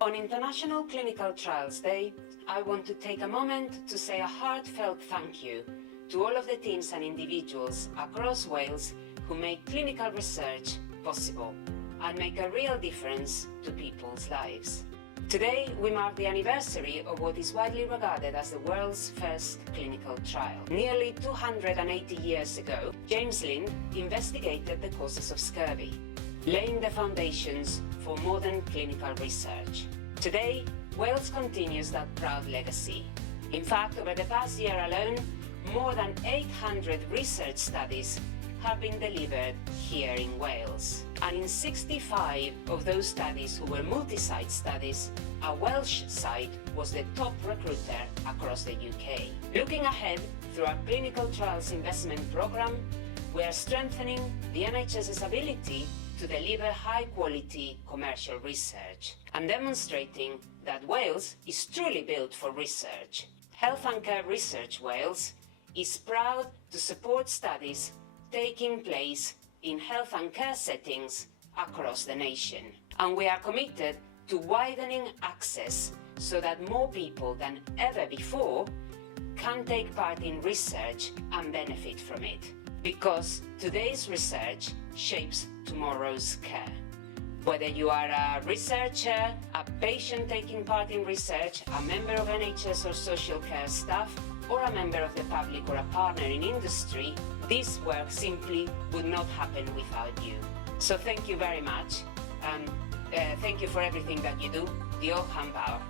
On International Clinical Trials Day, I want to take a moment to say a heartfelt thank you to all of the teams and individuals across Wales who make clinical research possible and make a real difference to people's lives. Today, we mark the anniversary of what is widely regarded as the world's first clinical trial. Nearly 280 years ago, James Lind investigated the causes of scurvy, laying the foundations for modern clinical research. Today, Wales continues that proud legacy. In fact, over the past year alone, more than 800 research studies have been delivered here in Wales. And in 65 of those studies, who were multi-site studies, a Welsh site was the top recruiter across the UK. Looking ahead, through our clinical trials investment programme, we are strengthening the NHS's ability to deliver high-quality commercial research and demonstrating that Wales is truly built for research. Health and Care Research Wales is proud to support studies taking place in health and care settings across the nation. And we are committed to widening access so that more people than ever before can take part in research and benefit from it. Because today's research shapes tomorrow's care. Whether you are a researcher, a patient taking part in research, a member of NHS or social care staff, or a member of the public or a partner in industry, this work simply would not happen without you. So thank you very much. Thank you for everything that you do. Diolch am fawr.